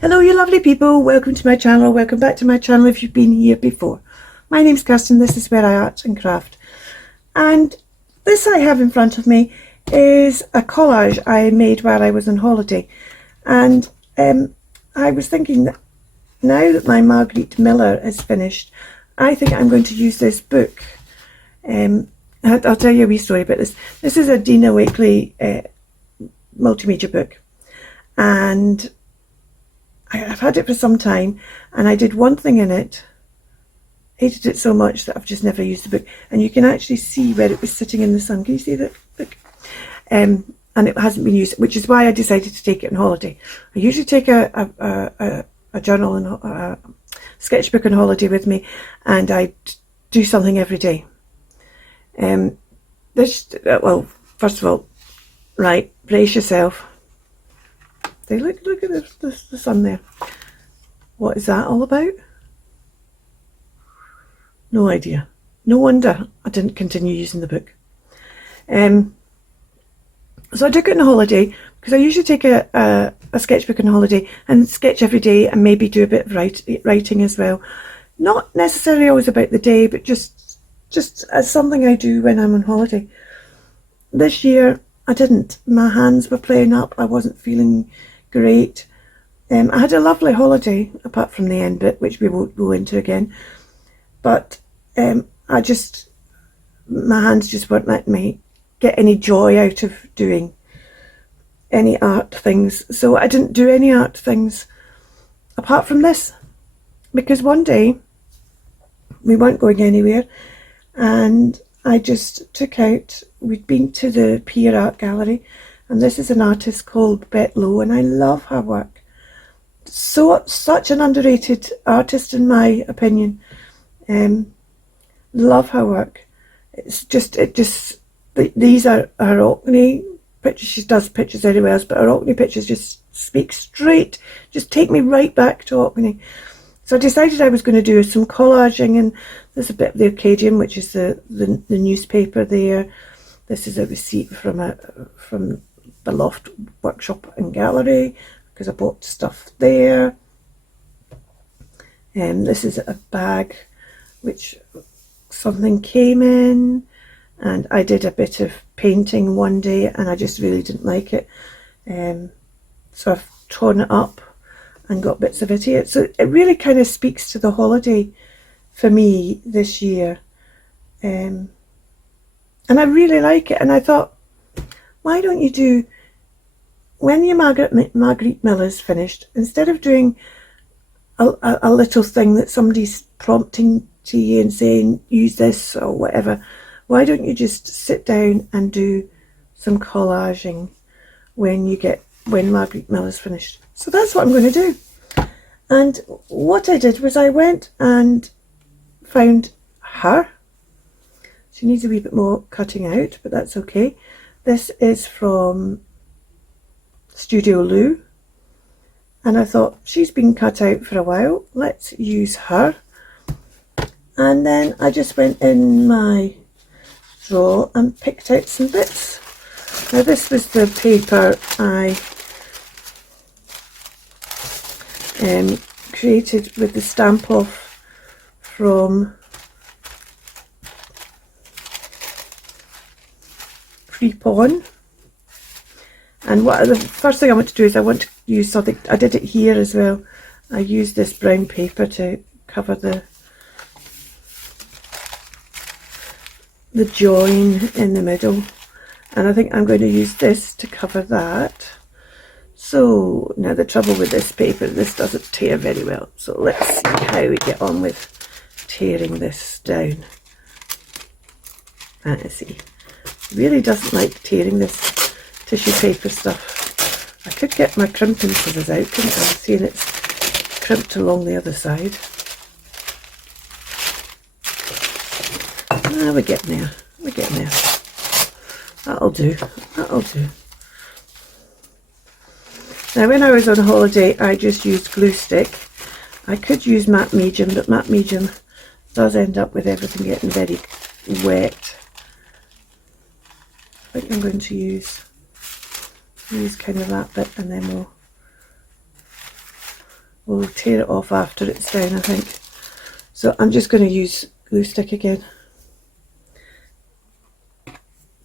Hello you lovely people, welcome to my channel, welcome back to my channel if you've been here before. My name's Kirsten, this is where I art and craft. And this I have in front of me is a collage I made while I was on holiday. And I was thinking that now that my Marguerite Miller is finished, I think I'm going to use this book. I'll tell you a wee story about this. This is a Dina Wakley multimedia book. And I've had it for some time, and I did one thing in it, hated it so much that I've just never used the book. And you can actually see where it was sitting in the sun. Can you see that book? And it hasn't been used, which is why I decided to take it on holiday. I usually take a journal and a sketchbook on holiday with me, and I do something every day. Well, first of all, right, brace yourself. Look at the sun there. What is that all about? No idea. No wonder I didn't continue using the book. So I took it on holiday because I usually take a sketchbook on holiday and sketch every day and maybe do a bit of writing as well. Not necessarily always about the day, but just as something I do when I'm on holiday. This year I didn't. My hands were playing up. I wasn't feeling great. I had a lovely holiday apart from the end bit, which we won't go into again, but my hands just weren't letting me get any joy out of doing any art things. So I didn't do any art things apart from this, because one day we weren't going anywhere and I just took out, we'd been to the Pier Art Gallery, and this is an artist called Bet Lowe, and I love her work. Such an underrated artist in my opinion. Love her work. These are her Orkney pictures. She does pictures everywhere else, but her Orkney pictures just speak straight, just take me right back to Orkney. So I decided I was going to do some collaging, and there's a bit of the Acadian, which is the newspaper there. This is a receipt from the Loft Workshop and Gallery, because I bought stuff there. This is a bag which something came in, and I did a bit of painting one day and I just really didn't like it. So I've torn it up and got bits of it here. So it really kind of speaks to the holiday for me this year. And I really like it, and I thought, why don't you do, when your Marguerite Miller's finished, instead of doing a little thing that somebody's prompting to you and saying use this or whatever, why don't you just sit down and do some collaging when Marguerite Miller's finished? So that's what I'm going to do. And what I did was I went and found her. She needs a wee bit more cutting out, but that's okay. This is from Studio Lou, and I thought, she's been cut out for a while, let's use her. And then I just went in my drawer and picked out some bits. Now this was the paper I created with the stamp off from Creep-On. And the first thing I want to do is I want to use something, I did it here as well. I used this brown paper to cover the join in the middle, and I think I'm going to use this to cover that. So now the trouble with this paper, this doesn't tear very well, so let's see how we get on with tearing this down. Let's see, really doesn't like tearing this tissue paper stuff. I could get my crimping scissors out, couldn't I? Seeing it's crimped along the other side. We're getting there. We're getting there. That'll do. That'll do. Now, when I was on holiday, I just used glue stick. I could use matte medium, but matte medium does end up with everything getting very wet. I think I'm going to use kind of that bit, and then we'll we'll tear it off after it's down, I think. So I'm just going to use glue stick again,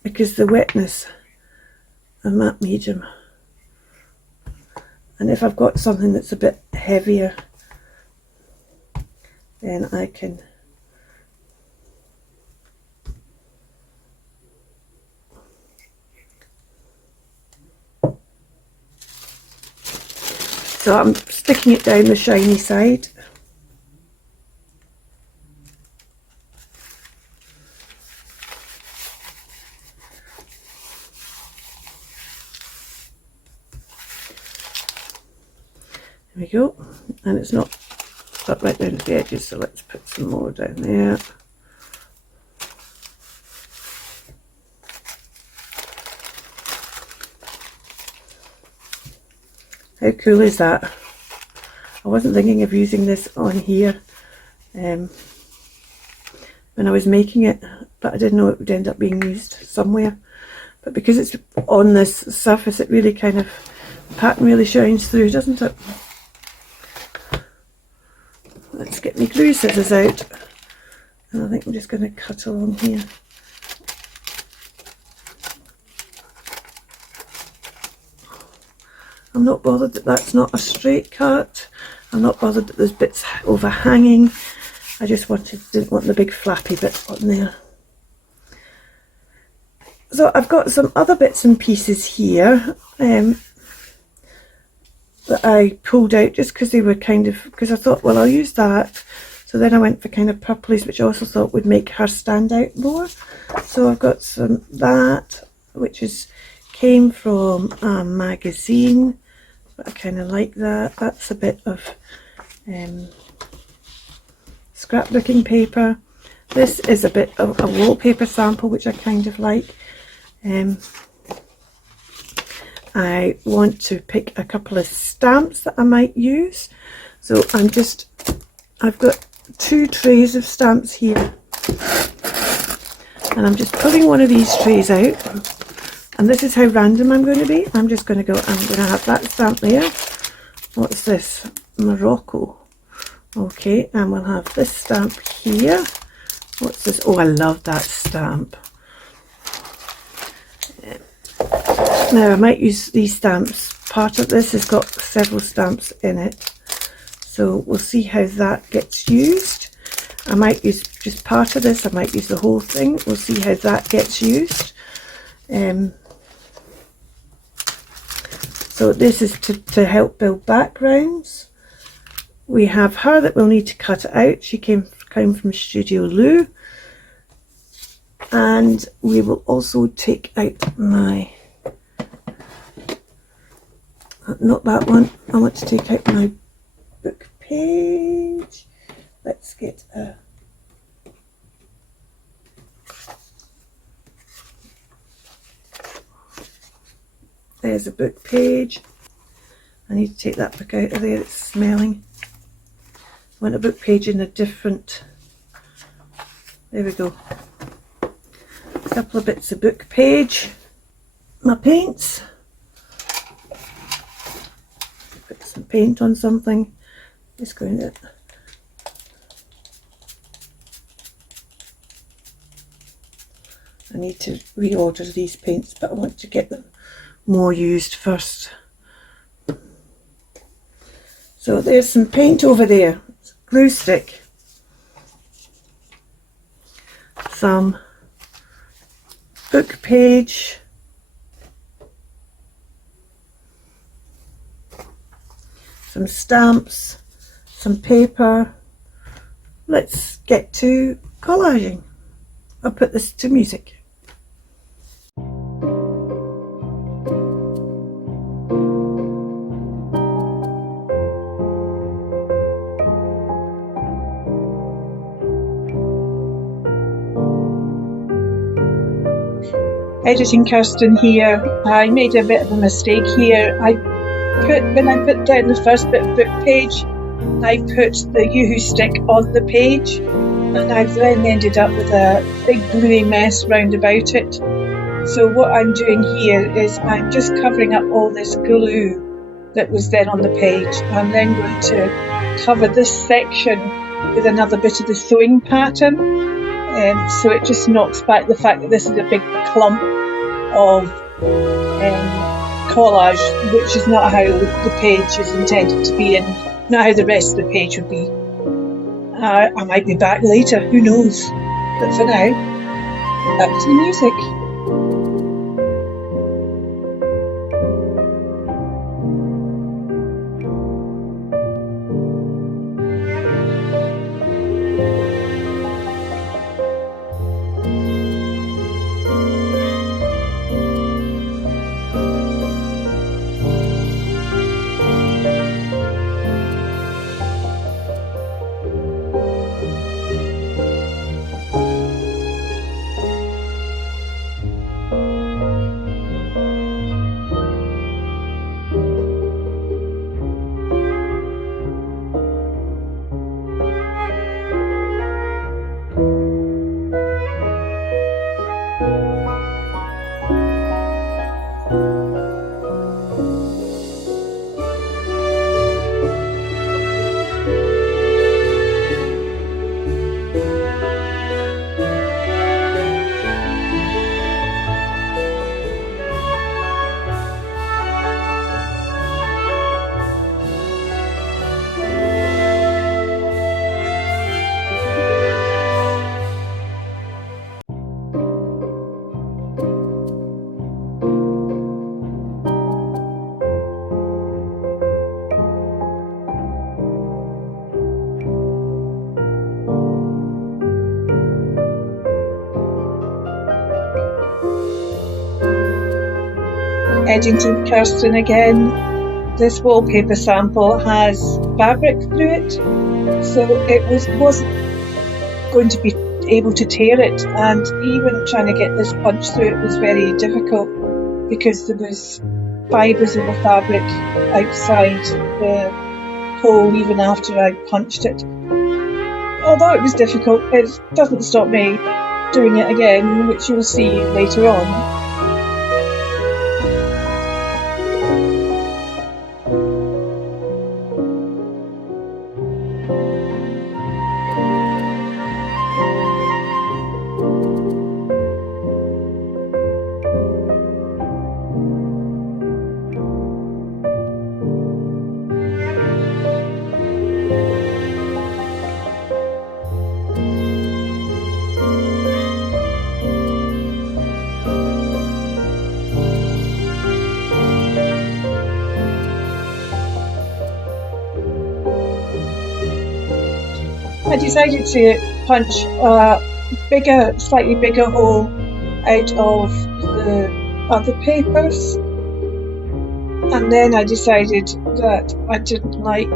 because the wetness of matte medium, and if I've got something that's a bit heavier, then I can so I'm sticking it down the shiny side. There we go, and it's not got right down to the edges, so let's put some more down there. How cool is that? I wasn't thinking of using this on here when I was making it, but I didn't know it would end up being used somewhere. But because it's on this surface, it really kind of, the pattern really shines through, doesn't it? Let's get my glue scissors out, and I think I'm just going to cut along here. I'm not bothered that that's not a straight cut. I'm not bothered that there's bits overhanging. I just didn't want the big flappy bit on there. So I've got some other bits and pieces here that I pulled out just because they were kind of, because I thought, well, I'll use that. So then I went for kind of purplies, which I also thought would make her stand out more. So I've got some that, which came from a magazine, but I kind of like that. That's a bit of scrapbooking paper. This is a bit of a wallpaper sample, which I kind of like. I want to pick a couple of stamps that I might use. So I've got 2 trays of stamps here. And I'm just pulling one of these trays out. And this is how random I'm going to be. I'm just going to go, I'm going to have that stamp there. What's this? Morocco. Okay, and we'll have this stamp here. What's this? Oh, I love that stamp. Now I might use these stamps. Part of this has got several stamps in it, so we'll see how that gets used. I might use just part of this, I might use the whole thing. We'll see how that gets used. So this is to help build backgrounds. We have her that we'll need to cut out. She came from Studio Lou. And we will also take out my, not that one, I want to take out my book page. Let's get a, there's a book page. I need to take that book out of there, it's smelling. I want a book page in a different, there we go. A couple of bits of book page. My paints. Put some paint on something. Just going to, I need to reorder these paints, but I want to get them more used first. So there's some paint over there. Glue stick. Some book page, some stamps, some paper. Let's get to collaging. I'll put this to music. Editing Kirsten here. I made a bit of a mistake here. When I put down the first bit of book page, I put the Yoo-hoo stick on the page, and I've then ended up with a big gluey mess round about it. So what I'm doing here is I'm just covering up all this glue that was then on the page. I'm then going to cover this section with another bit of the sewing pattern, so it just knocks back the fact that this is a big clump of collage, which is not how the page is intended to be, and not how the rest of the page would be. I might be back later, who knows? But for now, back to the music. Eddington Kirsten again. This wallpaper sample has fabric through it, so it wasn't going to be able to tear it, and even trying to get this punch through it was very difficult because there was fibres of the fabric outside the hole even after I punched it. Although it was difficult, it doesn't stop me doing it again, which you'll see later on. I decided to punch a slightly bigger hole out of the other papers, and then I decided that I didn't like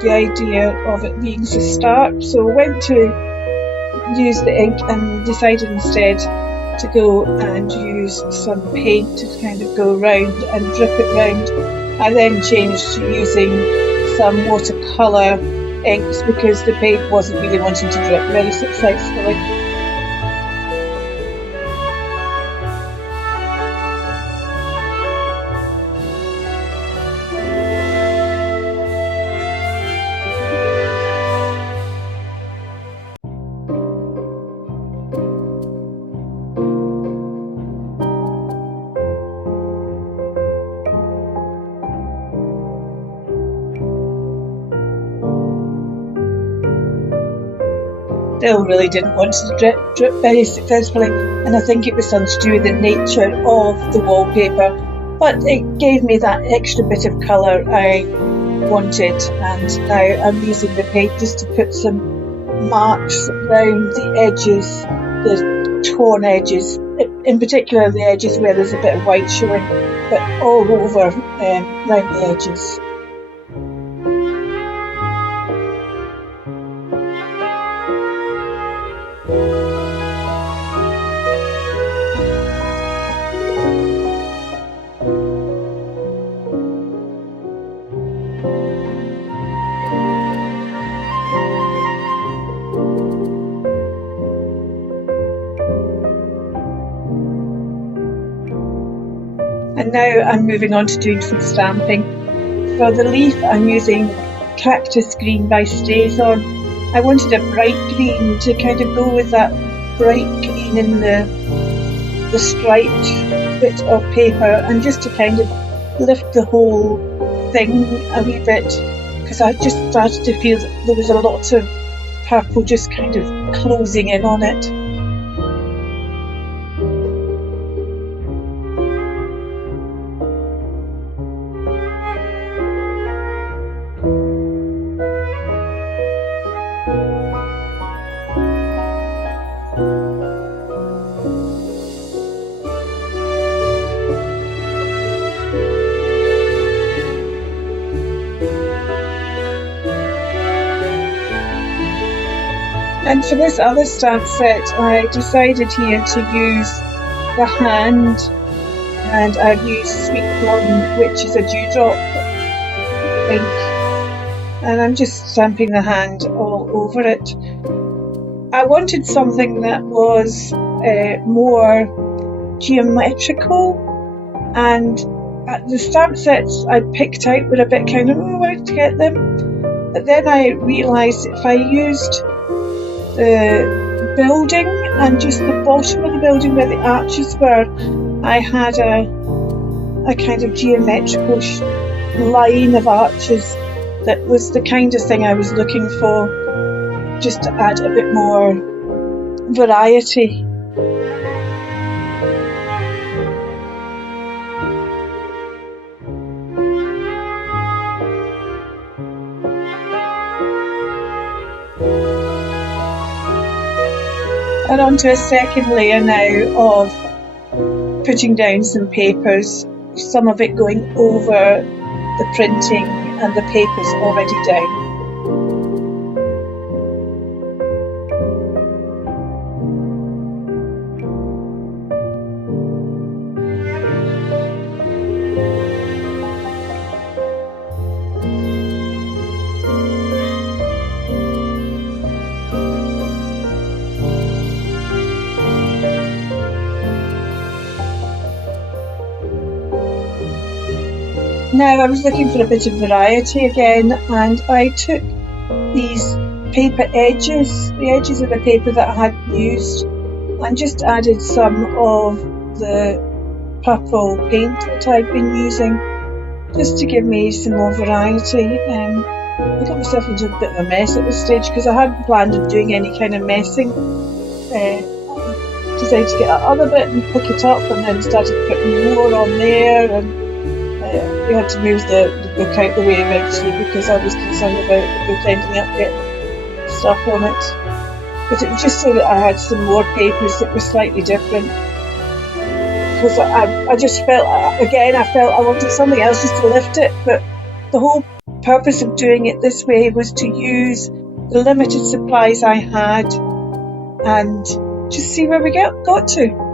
the idea of it being so stark, so I went to use the ink and decided instead to go and use some paint to kind of go round and drip it round. I then changed to using some watercolour inks because the paint wasn't really wanting to drip very successfully. Still really didn't want to drip very successfully, and I think it was something to do with the nature of the wallpaper, but it gave me that extra bit of colour I wanted, and now I'm using the paint just to put some marks around the edges, the torn edges, in particular the edges where there's a bit of white showing, but all over around the edges. And now I'm moving on to doing some stamping. for the leaf, I'm using Cactus Green by Staythorn. I wanted a bright green to kind of go with that bright green in the striped bit of paper, and just to kind of lift the whole thing a wee bit, because I just started to feel that there was a lot of purple just kind of closing in on it. And for this other stamp set, I decided here to use the hand, and I've used Sweet Plum, which is a dewdrop pink, and I'm just stamping the hand all over it. I wanted something that was more geometrical, and the stamp sets I picked out were a bit kind of, where to get them? But then I realised if I used the building and just the bottom of the building where the arches were, I had a kind of geometrical line of arches that was the kind of thing I was looking for, just to add a bit more variety. And onto a second layer now of putting down some papers, some of it going over the printing and the papers already down. Now I was looking for a bit of variety again, and I took these paper edges, the edges of the paper that I hadn't used, and just added some of the purple paint that I'd been using, just to give me some more variety. I got myself into a bit of a mess at this stage because I hadn't planned on doing any kind of messing. I decided to get that other bit and pick it up, and then started putting more on there, and we had to move the book out the way eventually because I was concerned about the book ending up getting stuff on it. But it was just so that I had some more papers that were slightly different, because I just felt, again, I wanted something else just to lift it, but the whole purpose of doing it this way was to use the limited supplies I had and just see where we got to.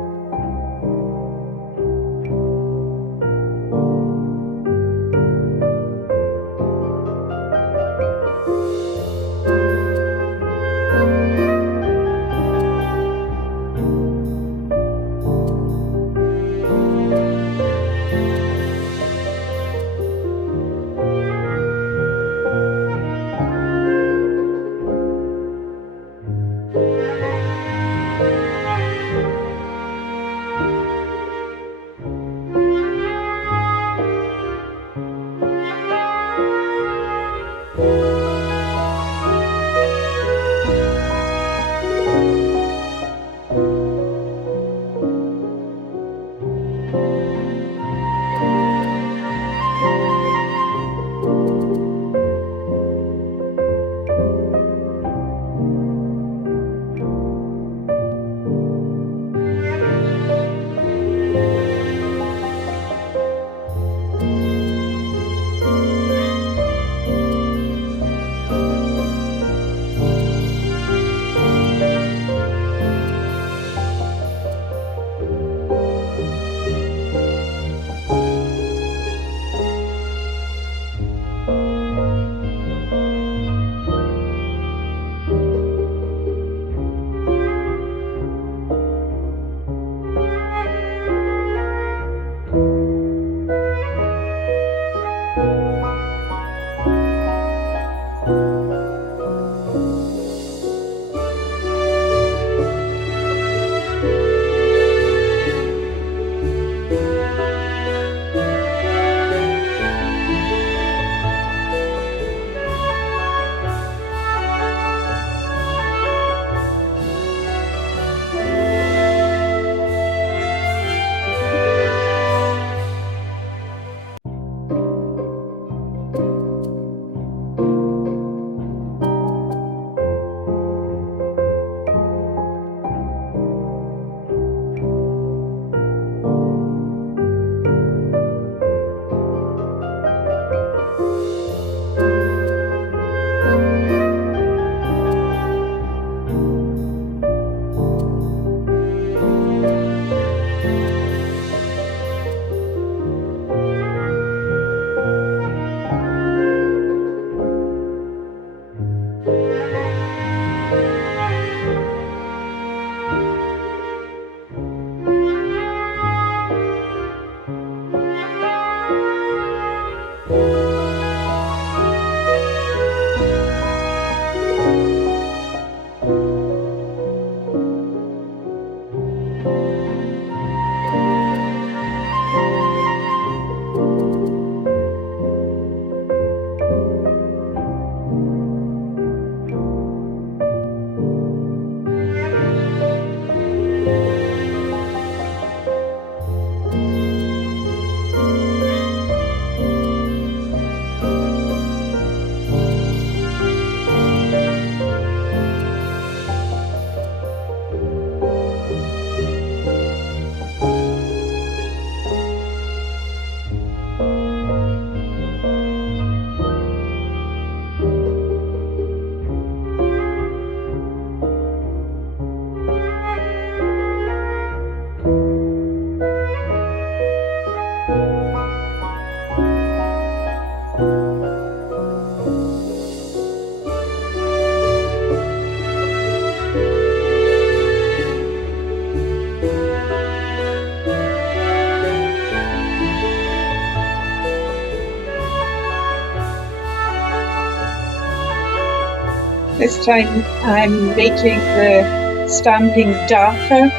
This time I'm making the stamping darker.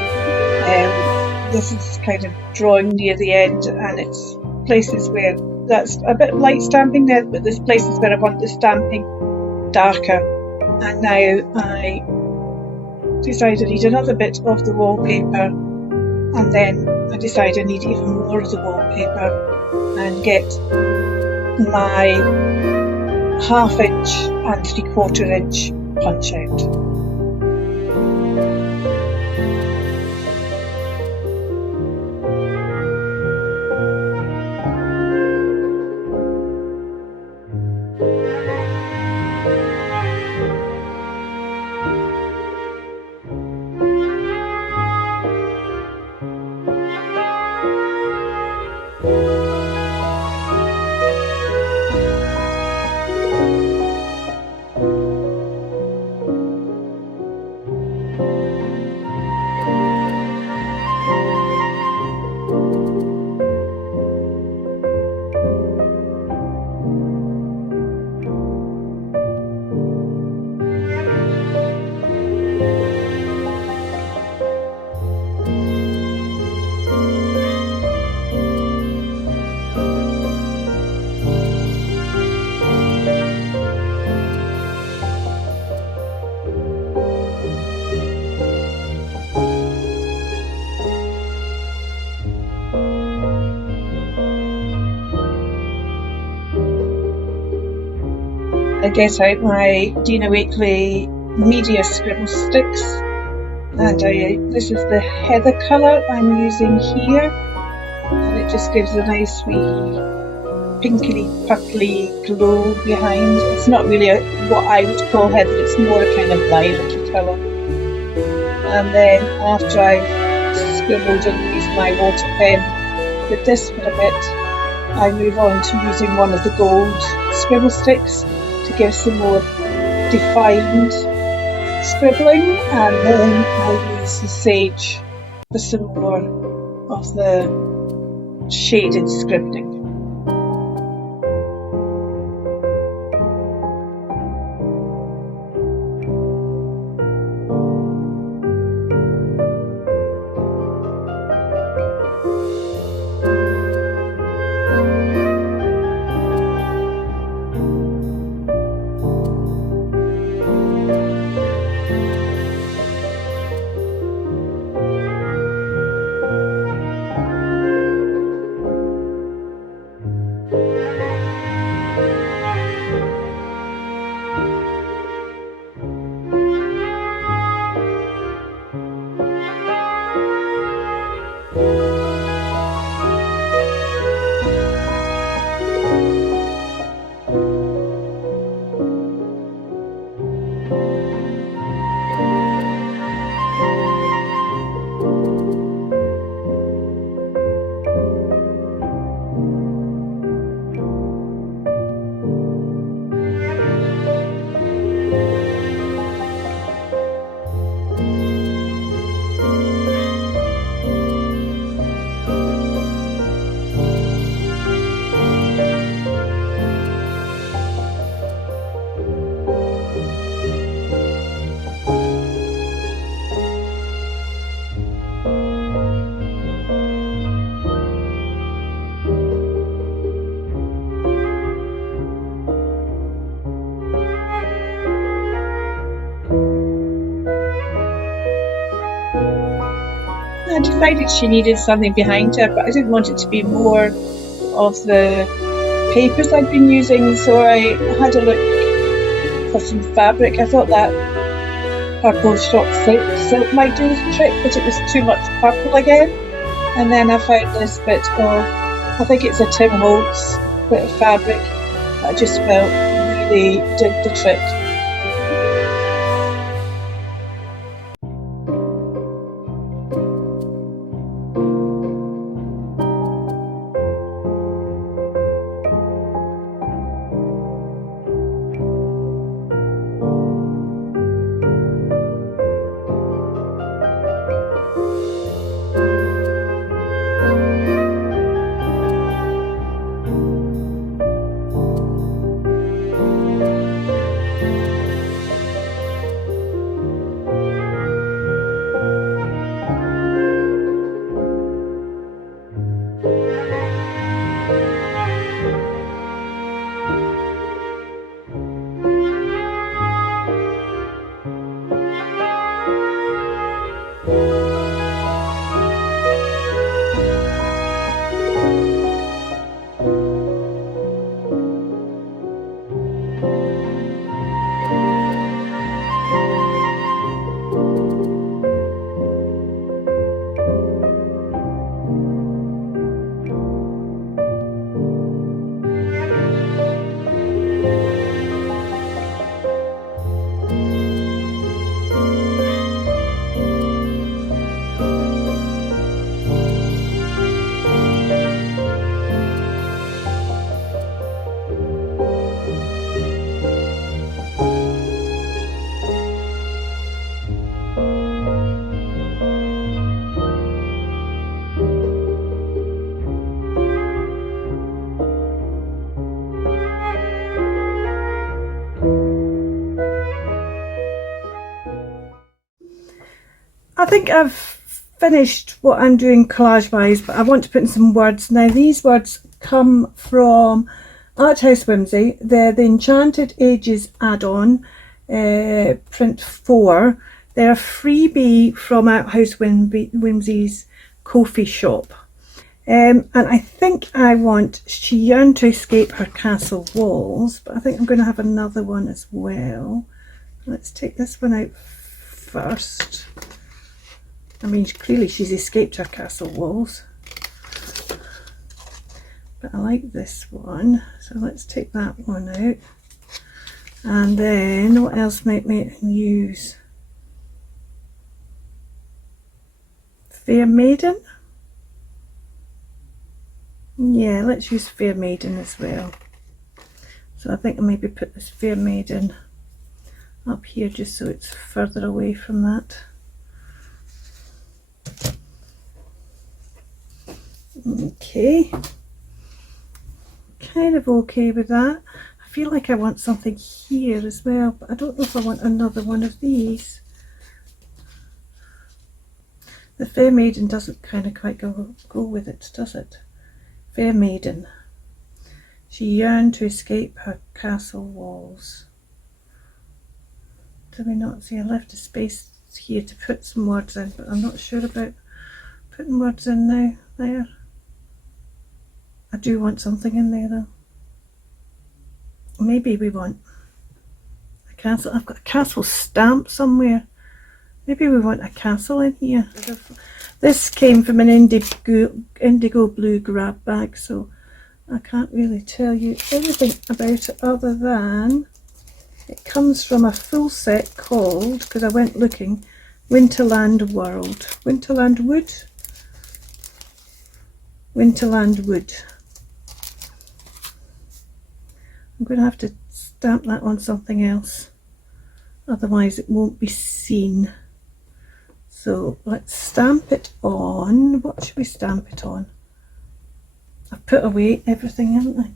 This is kind of drawing near the end, and it's places where that's a bit light stamping there, but there's places where I want the stamping darker. And now I decide I need another bit of the wallpaper, and then I decide I need even more of the wallpaper, and get my 1/2 inch and 3/4 inch punch out. I get out my Dina Wakley media scribble sticks, and this is the heather colour I'm using here, and it just gives a nice wee pinkly purpley glow behind. It's not really what I would call heather, it's more a kind of violet colour. And then after I've scribbled and used my water pen with this for a bit, I move on to using one of the gold scribble sticks to give some more defined scribbling, and then I use the sage for some more of the shaded scribbling. I decided she needed something behind her, but I didn't want it to be more of the papers I'd been using, so I had a look for some fabric. I thought that purple shot silk might do the trick, but it was too much purple again. And then I found this bit of, I think it's a Tim Holtz bit of fabric that I just felt really did the trick. I think I've finished what I'm doing collage wise, but I want to put in some words. Now these words come from Art House Whimsy. They're the Enchanted Ages add-on, print 4. They're a freebie from Art House Whimsy's Ko-fi shop. And I think I want She Yearned to Escape Her Castle Walls, but I think I'm going to have another one as well. Let's take this one out first. I mean, clearly she's escaped her castle walls, but I like this one, so let's take that one out. And then what else might we use? Fair Maiden? Yeah, let's use Fair Maiden as well. So I think I'll maybe put this Fair Maiden up here just so it's further away from that. Okay, kind of okay with that. I feel like I want something here as well, but I don't know if I want another one of these. The Fair Maiden doesn't kind of quite go with it, does it? Fair Maiden. She yearned to escape her castle walls. Do we not see? I left a space here to put some words in, but I'm not sure about putting words in now. There. I do want something in there though. Maybe we want a castle. I've got a castle stamp somewhere. Maybe we want a castle in here. This came from an indigo blue grab bag, so I can't really tell you anything about it other than it comes from a full set called, because I went looking, Winterland World. Winterland Wood? Winterland Wood. I'm going to have to stamp that on something else, otherwise it won't be seen. So let's stamp it on. What should we stamp it on? I've put away everything, haven't I?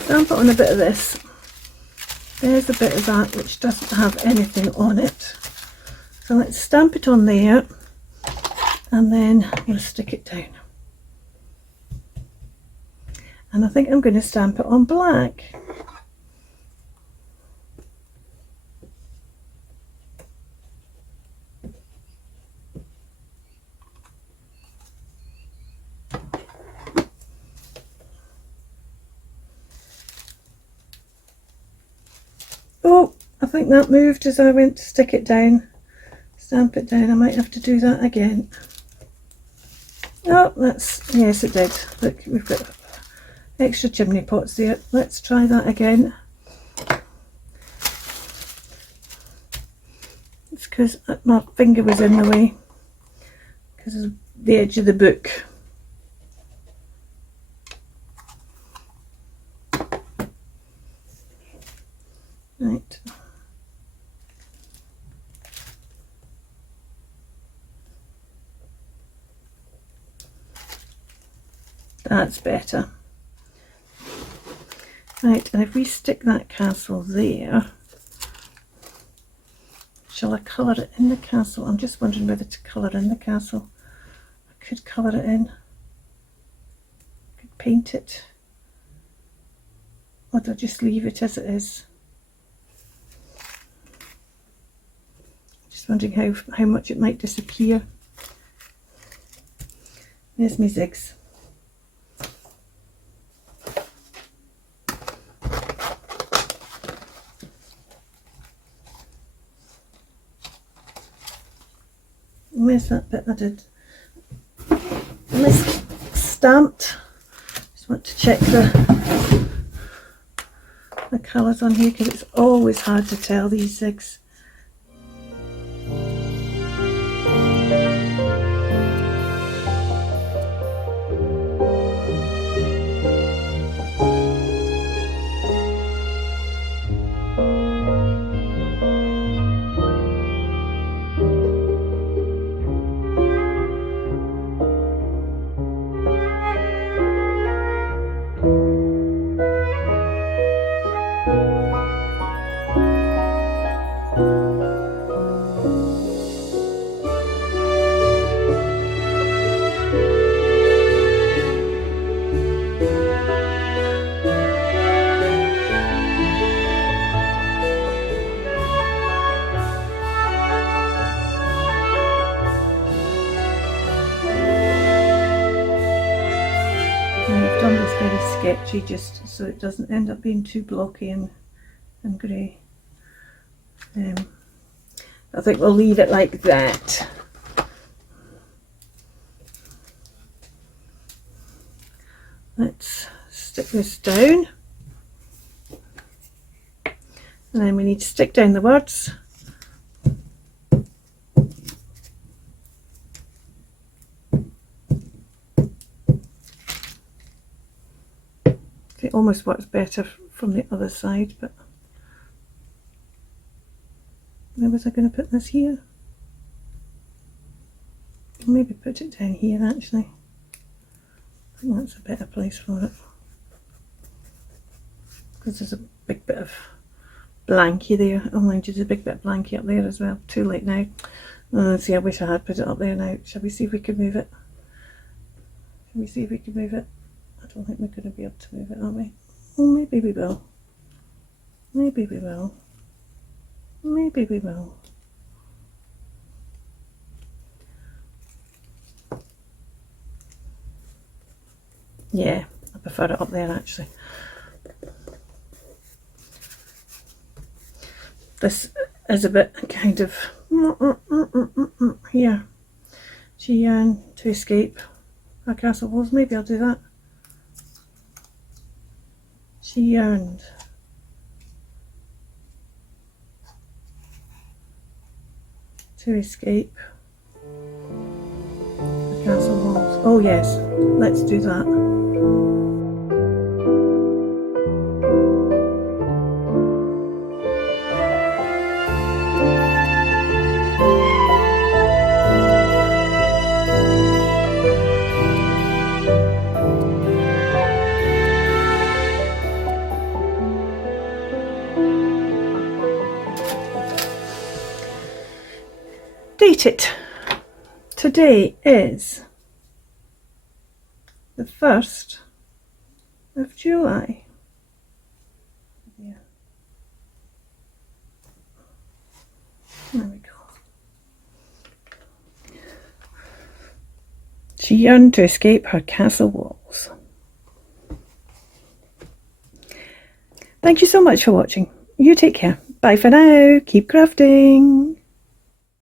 Stamp it on a bit of this. There's a bit of that which doesn't have anything on it. So let's stamp it on there, and then I'm going to stick it down. And I think I'm going to stamp it on black. Oh, I think that moved as I went to stick it down. Stamp it down. I might have to do that again. Oh, that's, yes it did. Look, we've got extra chimney pots there. Let's try that again. It's because my finger was in the way because of the edge of the book. Right. That's better. Right, and if we stick that castle there, shall I colour it in the castle? I'm just wondering whether to colour in the castle. I could colour it in. I could paint it. Or do I just leave it as it is? Just wondering how much it might disappear. There's my zigs. Where's that bit I did? This stamped. Just want to check the colours on here because it's always hard to tell these zigs. I've done this very sketchy just so it doesn't end up being too blocky and grey. I think we'll leave it like that. Let's stick this down. And then we need to stick down the words. It almost works better from the other side, but where was I going to put this here? I'll maybe put it down here actually. I think that's a better place for it, because there's a big bit of blankie there. Oh mind you, there's a big bit of blankie up there as well. Too late now. See, I wish I had put it up there now. Shall we see if we can move it? Shall we see if we can move it? I don't think we're going to be able to move it, are we? Oh, maybe we will. Maybe we will. Maybe we will. Yeah, I prefer it up there actually. This is a bit kind of here. She yearned to escape her castle walls. Maybe I'll do that. She yearned to escape the castle walls. Oh yes, let's do that. Date it. Today is the 1st of July. Yeah. There we go. She yearned to escape her castle walls. Thank you so much for watching. You take care. Bye for now. Keep crafting.